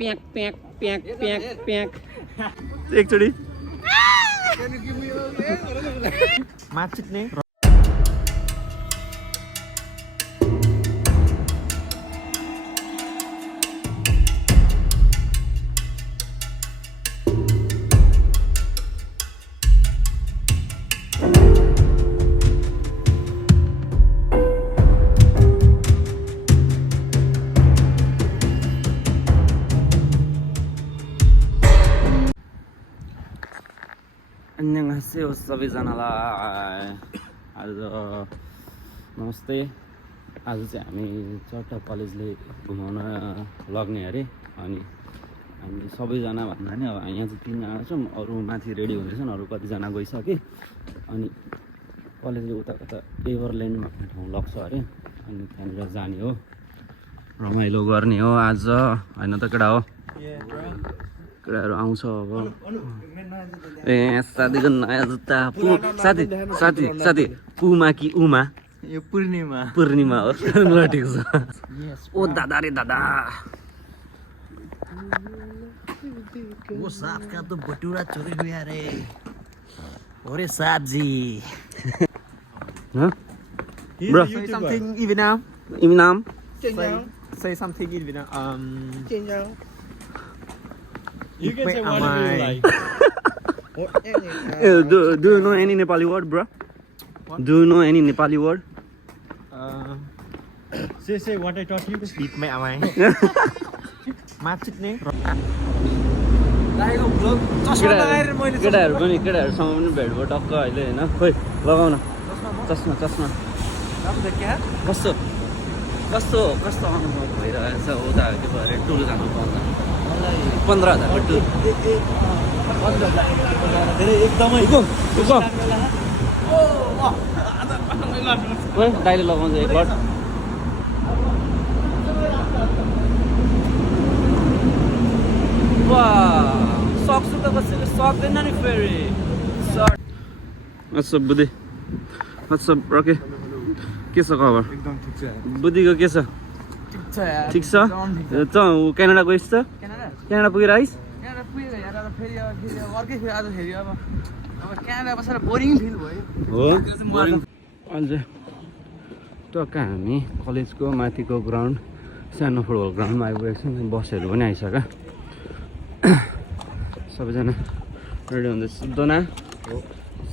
Pack pack pack pack pack एकचोटि माचिक्ने 안녕하세요 सबैजनालाई आज नमस्ते आज चाहिँ हामी चट्टा कलेजले घुमाउन लग्ने अरे अनि हामी सबैजना भन्दा नि अब यहाँ चाहिँ 3 जना छौँ अरू माथि रेडी हुँदैछन् अरू कतिजना गइसके अनि कलेजले उता कता एभरल्यान्ड भन्ने ठाउँ लग्छ अरे अनि त्यहाँनिर जाने हो रमाइलो गर्ने हो आज हैन त केटा हो केटाहरू आउँछ अब ए साथीको नयाँ जुत्ता साथी साथी साथी पुमा कि उमा यो पूर्णिमा पूर्णिमा हो ल ठिक छ ओ दादा रे दादा वो साहब का तो बटूरा चोरी हुआ रे ओरे साहब जी Huh? Bro, say something even now Imnam? say something even now You can say whatever you like. Do you know any Nepali word, bro? What? Do you know any Nepali word? Say what I taught you. Beat my amai माचिक्ने केटाहरू पनि केटाहरूसँग पनि भेट भयो टक्क अहिले होइन खोइ लगाउन चस्मा चस्मा कस्तो कस्तो कस्तो अनुभव भइरहेछ उता के भएर टुर जानु पर्दा 15,000 को टुर एकदमै दाइले लगाउँछ एक लट सक्छु त कसैले सक्दैन नि फेरि वाट्सअप बुद्धि वाट्सअप रके के छ खबर एकदम ठीक छ बुद्धिको के छ ठिक छ त क्यानाडा गइस् त क्यानाडा पुगेर आइस् हो अझै टक्क हामी कलेजको माथिको ग्राउन्ड सानो फुटबल ग्राउन्डमा आइपुगेको छौँ बसहरू पनि आइसक्यो सबैजना रेडी हुँदैछ दोना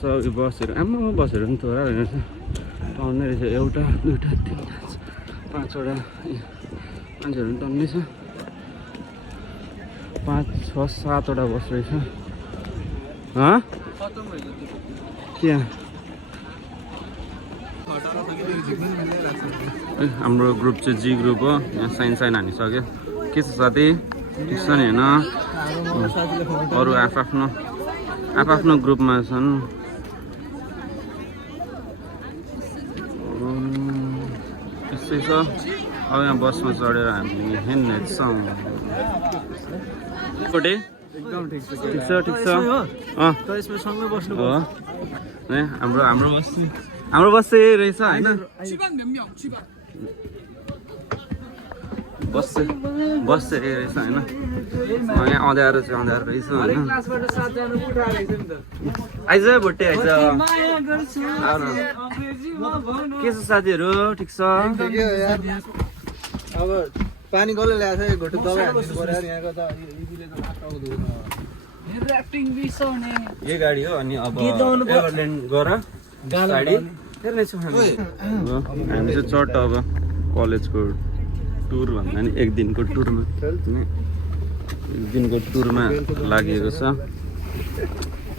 सबै बसहरू आम्मा बसहरू पनि थोरा रहेछ टन्नै रहेछ एउटा दुईवटा तिनवटा 5वटा मान्छेहरू पनि टन्नै छ 5, 6, 7वटा बस रहेछ के हाम्रो ग्रुप चाहिँ जी ग्रुप हो यहाँ साइन हानिसक्यो के छ साथी ठिक छ नि होइन अरू आफ्नो ग्रुपमा छन् त्यस्तै छ अब यहाँ बसमा चढेर हामी हिँड्नेछौँ कोटे एकदम ठीक छ ठिक छ ठिक छ त यसमा सँगै बस्नु हो है हाम्रो बस चाहिँ रहेछ होइन बस चाहिँ रहेछ होइन यहाँ अँध्यारो रहेछ होइन आइज भुट्टे आइज के छ साथीहरू ठिक छ अब पानी कसले ल्याएको छ घोटो दबाई हाल्नु पर्यो यहाँको त इजीले त यही गाडी हो अनि अब एभरल्यान्ड गएर गाडी हेर्नेछौँ हामी चाहिँ चढ्छ अब कलेजको टुर भन्दा नि एक दिनको टुरमा लागेको छ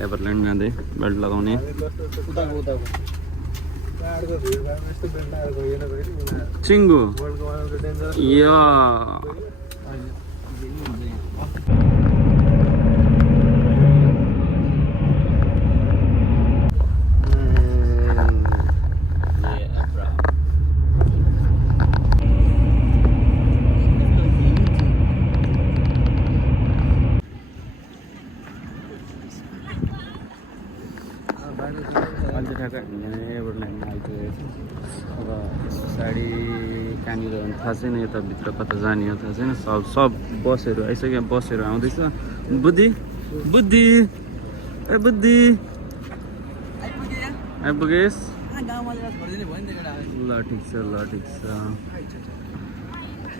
एभरल्यान्ड जाँदै बेल्ट लगाउने चिङ्गु या एभरल्यान्डमा आइपुगेको छ अब पछाडि कहाँनिर थाहा छैन, यताभित्र कता जाने हो थाहा छैन। सब बसहरू आइसक्यो, बसहरू आउँदैछ। बुद्धि बुद्धि ए बुद्धि आइपुगेस्? ल ठिक छ, ल ठिक छ।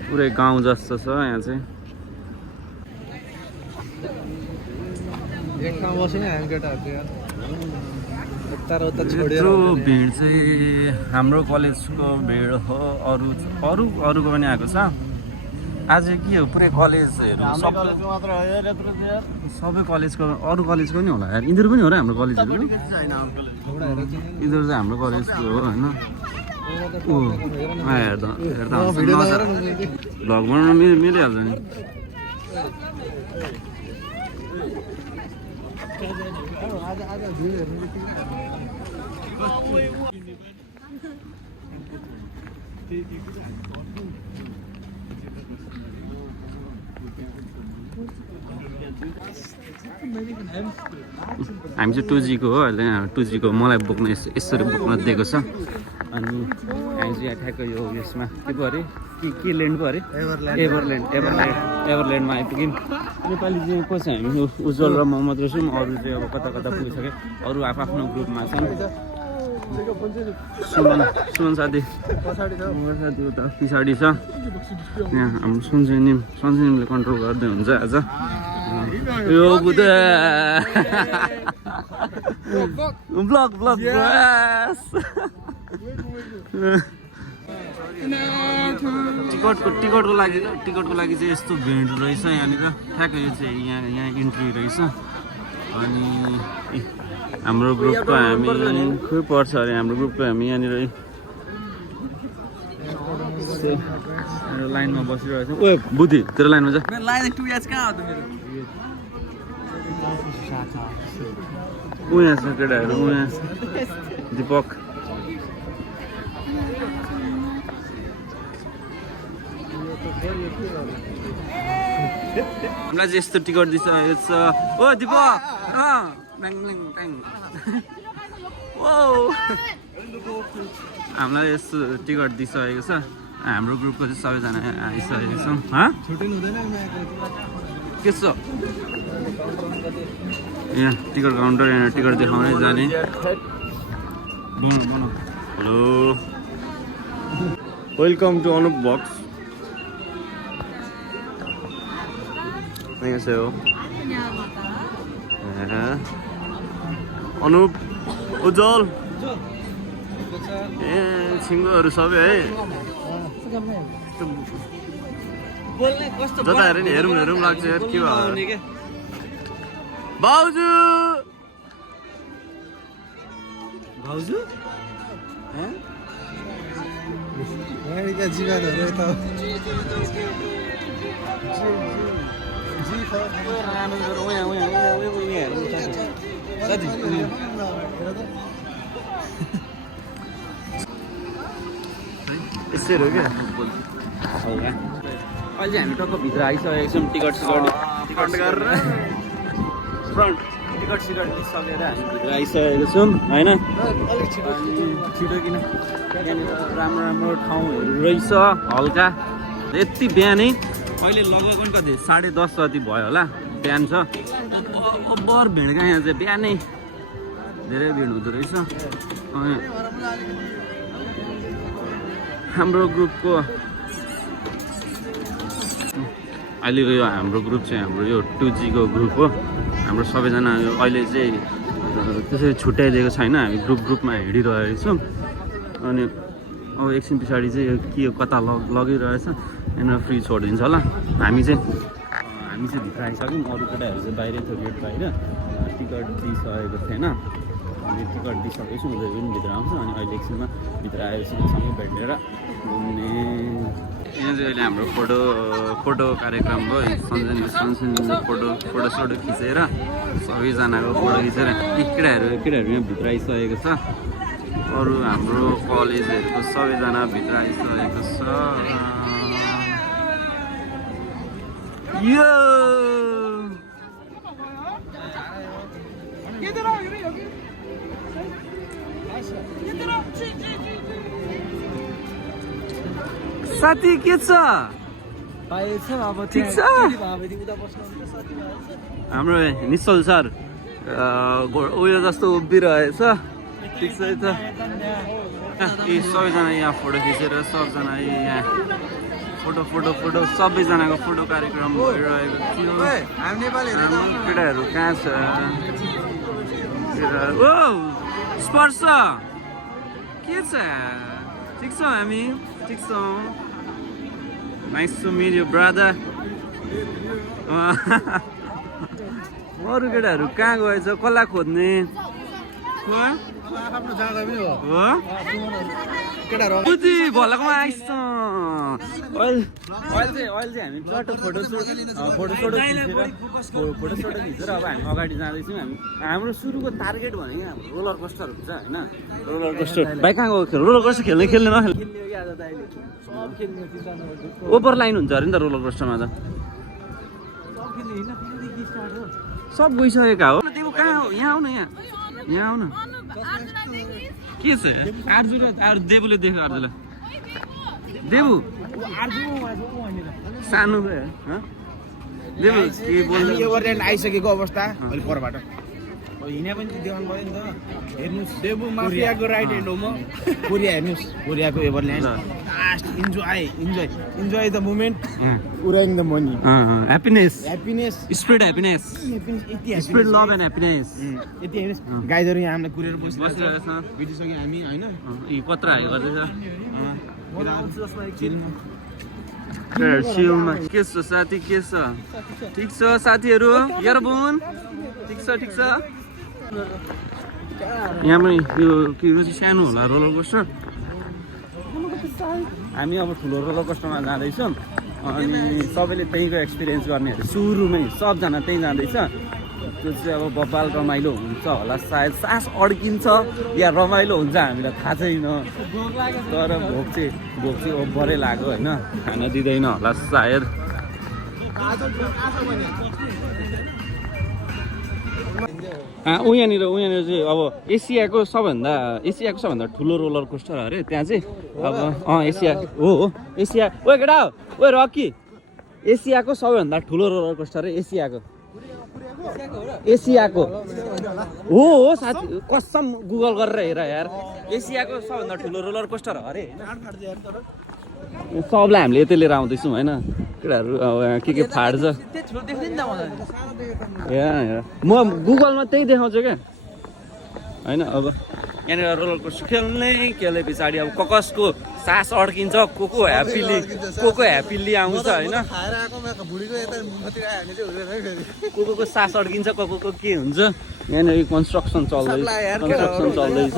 पुरै गाउँ जस्तो छ यहाँ चाहिँ। यत्रो भिड चाहिँ हाम्रो कलेजको भिड हो। अरूको पनि आएको छ आज। के हो पुरै कलेजहरू सबै कलेजको, अरू कलेजको पनि होला यार। यिनीहरू पनि हो र हाम्रो कलेजहरू? यिनीहरू चाहिँ हाम्रो कलेजको हो होइन। हेर्दा भ्लग बनाउन मिलिहाल्छ नि। हामी चाहिँ 2G को हो अहिले। 2G को मलाई बोक्न यसरी बोक्न दिएको छ। अनि हामी चाहिँ यहाँ ठ्याक्कै यो यसमा के पो अरे, के ल्यान्ड पो अरे, एभरल्यान्डमा आइपुग्यौँ। नेपाली चाहिँ को छ? हामी उज्जवल र म मात्र छौँ। अरू चाहिँ अब कता कता पुगिसक्यो। अरू आफ्नो ग्रुपमा छन्। सुमन साथी उता पछाडि छ। यहाँ हाम्रो सञ्जयनीले कन्ट्रोल गर्दै हुन्छ आज। यो बुधा ब्लग टिकटको लागि चाहिँ यस्तो भिड रहेछ यहाँनिर। ठ्याक्कै यो चाहिँ यहाँ इन्ट्री रहेछ। अनि हाम्रो ग्रुपको हामी खोइ पर्छ अरे, हाम्रो ग्रुपको हामी यहाँनिर लाइनमा बसिरहेको छौँ। ओ बुद्धि तेरो लाइनमा जा। ऊ यहाँ छ केटाहरू, ऊ यहाँ दिपक। हामीलाई चाहिँ यस्तो टिकट दिन्छ। ओ दिपक हामीलाई यस्तो टिकट दिइसकेको छ। हाम्रो ग्रुपको चाहिँ सबैजना आइसकेको छौँ। के छ यहाँ टिकट काउन्टर? यहाँ टिकट देखाउनै जाने। Hello, welcome to Anup bucks. यहाँ चाहिँ हो अनुप, उज्जवल, ए छिङ्गोहरू सबै है। जता हेऱ्यो नि हेरौँ लाग्छ यार। के भयो भाउजू? यसरी हो क्या। अहिले हामी टक्क भित्र आइसकेको छौँ। टिकट गरेर फ्रन्ट टिकट लिइसकेर हामी भित्र आइसकेको छौँ होइन। छिटो किन त्यहाँनिर राम्रो ठाउँहरू रहेछ हल्का। यति बिहानै अहिले लगभग पनि कति 10:30 जति भयो होला, बिहान छ। ओभर भिड क्या यहाँ चाहिँ, बिहानै धेरै भिड हुँदो रहेछ। हाम्रो ग्रुपको अहिले यो हाम्रो ग्रुप चाहिँ हाम्रो यो 2G को ग्रुप हो। हाम्रो सबैजना अहिले चाहिँ त्यसरी छुट्याइदिएको छैन। हामी ग्रुपमा हिँडिरहेको छौँ। अनि अब एकछिन पछाडि चाहिँ यो के कता लगिरहेछ, यहाँनिर फ्री छोडिदिन्छ होला। हामी चाहिँ भित्र आइसक्यौँ। अरू केटाहरू चाहिँ बाहिरै थियो, गेट बाहिर टिकट दिइसकेको थिएन। अनि टिकट दिइसकेपछि उनीहरू पनि भित्र आउँछ। अनि अहिले एकछिनमा भित्र आएपछि सँगै भेटेर घुम्ने। यहाँ चाहिँ अहिले हाम्रो फोटो कार्यक्रम भयो। सञ्जयले फोटो खिचेर सबैजनाको फोटो खिचेर केटाहरू यहाँ भित्र आइसकेको छ। अरू हाम्रो कलेजहरूको सबैजना भित्र आइसकेको छ। यो साथी के छ पाएछ अब ठिक छ हाम्रो निश्चल सर उयो जस्तो उभिरहेछ ठिक छ त यी सबैजना यहाँ फोटो खिचेर सबजना यहाँ फोटो सबैजनाको फोटो कार्यक्रम भइरहेको थियो हाम्रो केटाहरू कहाँ छ ओ स्पर्श के छ ठिक छौँ हामी ठिक छौँ nice to meet you brother अरू केटाहरू कहाँ गएछ कसलाई खोज्ने उति भलाकोमा आइस अहिले चाहिँ हामी टटो फोटोसोटो खिचेर अब हामी अगाडि जाँदैछौँ हाम्रो सुरुको टार्गेट भनेको हाम्रो रोलर कोस्टर हुन्छ होइन रोलर कोस्टर भाइ कहाँ गएको रोलर कोस्टर खेल्ने ओभर लाइन हुन्छ अरे नि त रोलर कोस्टरमा त सब गइसकेका हो त्यो कहाँ हो यहाँ आउन यहाँ आउन के छ आर्जु देबुले देख्यो आर्जुलाई देबु सानो देबु के बोल्नु एभरल्यान्ड आइसकेको अवस्था अहिले परबाट हिँडे पनि देखाउनु पऱ्यो नि त हेर्नुहोस् देबु माफियाको राइट ह्यान्ड हो म कोरिया हेर्नुहोस् कोरियाको Everland last enjoy the moment उराइङ the money happiness spread happiness यति स्प्रेड लभ एन्ड ह्याप्पिनेस यति हेर्नुहोस् गाइजहरू यहाँ हामीलाई कुरेर बसिरहेको छ बितिसक्यो हामी होइन यी पत्र हाइ गर्दैछ के छ साथी के छ ठिक छ साथीहरू यरबुन ठिक छ यहाँ पनि यो के चाहिँ सानो होला रोलर कोस्टर हामी अब ठुलो रोलर कोस्टरमा जाँदैछौँ अनि सबैले त्यहीँको एक्सपिरियन्स गर्नेहरू सुरुमै सबजना त्यहीँ जाँदैछ त्यो चाहिँ अब बब्बाल रमाइलो हुन्छ होला सायद सास अड्किन्छ या रमाइलो हुन्छ हामीलाई थाहा छैन तर भोक चाहिँ ओभरै लाग्यो होइन खान दिँदैन होला सायद उहाँनिर चाहिँ अब एसियाको सबभन्दा ठुलो रोलर कोस्टर अरे त्यहाँ चाहिँ अब एसिया हो एसिया ओ केटा हो ओ रकी एसियाको सबैभन्दा ठुलो रोलर कोस्टर एसियाको हो साथी कसम गुगल गरेर हेर यार एसियाको सबभन्दा ठुलो रोलर कोस्टर अरे सबलाई हामीले यतै लिएर आउँदैछौँ होइन केटाहरू के फाड्छ म गुगलमा त्यही देखाउँछु क्या होइन अब यहाँनिर रोलर कोस्टर खेल्ने पछाडि अब कसको सास अड्किन्छ को ह्याप्पिली आउँछ होइन को सास अड्किन्छ को के हुन्छ यहाँनिर कन्स्ट्रक्सन चल्दैछ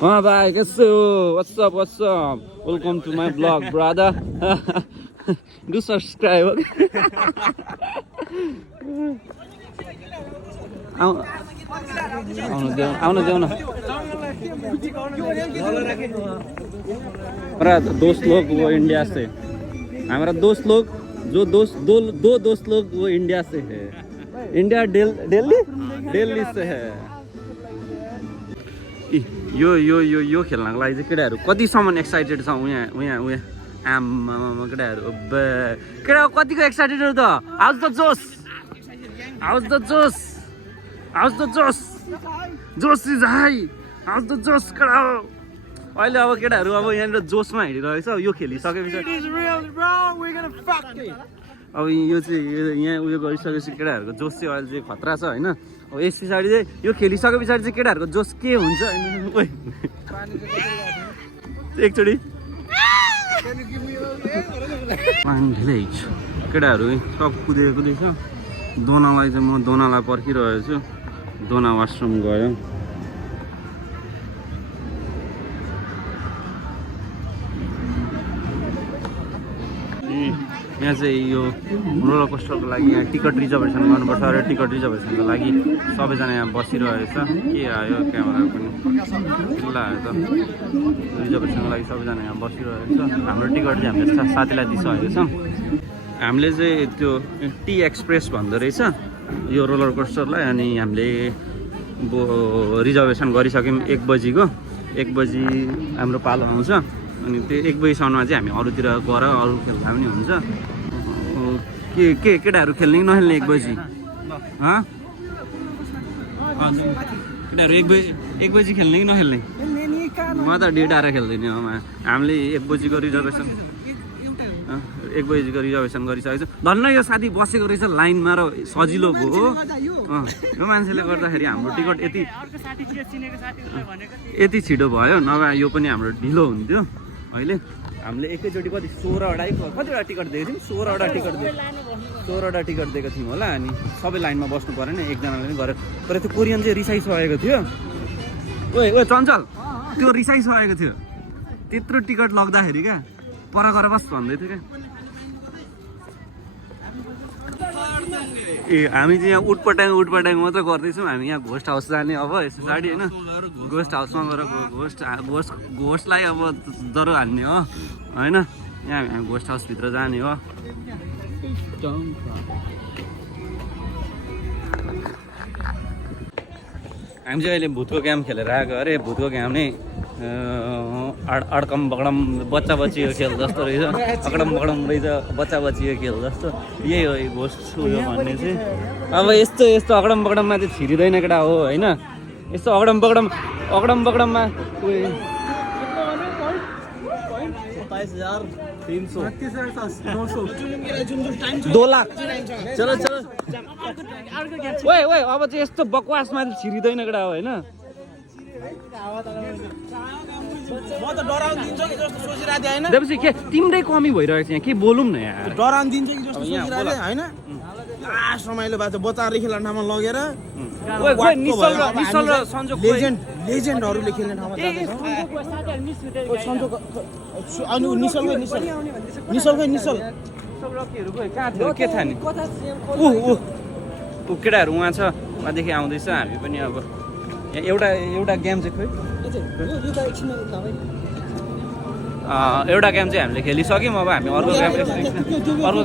भाइ कैसे हो what's up welcome to my blog brother do subscribe आउन देऊ न हमारा दोस्त लोग वो इंडिया से हमारा दोस्त लोग जो दो दोस्त लोग वो इंडिया से है इंडिया दिल्ली से है यो खेल्नको लागि चाहिँ केटाहरू कतिसम्म एक्साइटेड छ उहाँ आम्मा केटाहरू केटा कतिको एक्साइटेड हो त हाउस द जोस इज हाई हाउस द जोस केटा हो अहिले अब केटाहरू अब यहाँनिर जोसमा हिँडिरहेको छ यो खेलिसकेपछि अब यो चाहिँ यहाँ उयो गरिसकेपछि केटाहरूको जोस चाहिँ अहिले चाहिँ खतरा छ होइन अब यस पछाडि चाहिँ यो खेलिसके पछाडि चाहिँ केटाहरूको जोस के हुन्छ एकचोटि भिलेज केटाहरू सब कुदेछ दोनालाई चाहिँ म दोनालाई पर्खिरहेको छु दोना वासरुम गयो यहाँ चाहिँ यो रोलर कोस्टरको लागि यहाँ टिकट रिजर्भेसन गर्नुपर्छ र टिकट रिजर्भेसनको लागि सबैजना यहाँ बसिरहेछ के आयो क्यामेरा पनि खुल्ला आयो त रिजर्भेसनको लागि सबैजना यहाँ बसिरहेछ हाम्रो टिकट चाहिँ हामीले साथीलाई दिइसकेको छ हामीले चाहिँ त्यो टी एक्सप्रेस भन्दो रहेछ यो रोलर कोस्टरलाई अनि हामीले रिजर्भेसन गरिसक्यौँ 1 बजीको 1 बजी हाम्रो पालो आउँछ अनि त्यो 1 बजीसम्ममा चाहिँ हामी अरूतिर गएर अरू खेल्दा पनि हुन्छ के केटाहरू खेल्ने कि नखेल्ने 1 बजी केटाहरू 1 बजी खेल्ने कि नखेल्ने म त डेटाएर खेल्दैन हामीले 1 बजीको रिजर्भेसन 1 बजीको रिजर्भेसन गरिसकेको छ धन्न यो साथी बसेको रहेछ लाइनमा र सजिलो भयो यो मान्छेले गर्दाखेरि हाम्रो टिकट यति छिटो भयो नभए यो पनि हाम्रो ढिलो हुन्थ्यो अहिले हामीले एकैचोटि कति 16वटा कतिवटा टिकट दिएको थियौँ 16वटा टिकट दिएको थियौँ होला अनि सबै लाइनमा बस्नु परेन एकजनाले पनि गरेर तर त्यो कोरियन चाहिँ रिसाइसकेको थियो ओ चञ्चल त्यो रिसाइसकेको थियो त्यत्रो टिकट लग्दाखेरि क्या पर गएर बस भन्दै थियो क्या हामी चाहिँ यहाँ उटपटाङ मात्र गर्दैछौँ हामी यहाँ घोस्ट हाउस जाने अब यसो गाडी होइन घोस्ट हाउसमा गएर घोस्टलाई अब जरो हान्ने हो होइन यहाँ हामी घोस्ट हाउसभित्र जाने हो हामी चाहिँ अहिले भुतको गेम खेलेर आएको अरे भुतको गेम नै अड्कम बगडम बच्चा बच्चीको खेल जस्तो रहेछ अकडम बगडम रहेछ बच्चा बच्चीको खेल जस्तो यही हो घोस्ट उयो भन्ने चाहिँ अब यस्तो अकडम बगडममा चाहिँ छिरिँदैन केटा हो होइन यस्तो अकडम बगडममा 2 लाख चलो ओए अब चाहिँ यस्तो बकवासमा चाहिँ छिरिँदैन केटा हो होइन म त डराउन दिन्छ कि जस्तो सोचिरहेको थिएँ होइन देवसी के तिम्रै कमी भइरहेको छ यहाँ के बोलौँ न यार डराउन दिन्छ कि जस्तो सोचिरहेको थिएँ होइन रमाइलो भएको छ बच्चाहरूले खेल्ने ठाउँमा लगेर निश्चल र सन्जोग लेजेन्डहरूले खेल्ने ठाउँमा निशल कहाँ थियो के थाहा नि ऊ केटाहरू उहाँ छ उहाँदेखि आउँदैछ हामी पनि अब यहाँ एउटा गेम चाहिँ खोइ एउटा गेम चाहिँ हामीले खेलिसक्यौँ अब हामी अर्को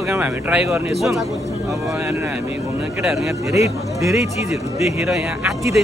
गेम हामी ट्राई गर्नेछौँ अब यहाँनिर हामी घुम्न केटाहरू यहाँ धेरै चिजहरू देखेर यहाँ आत्तिँदै